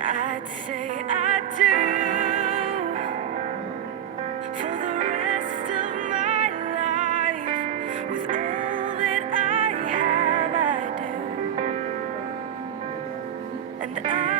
I'd say I do for the rest of my life. With all that I have, I do. And I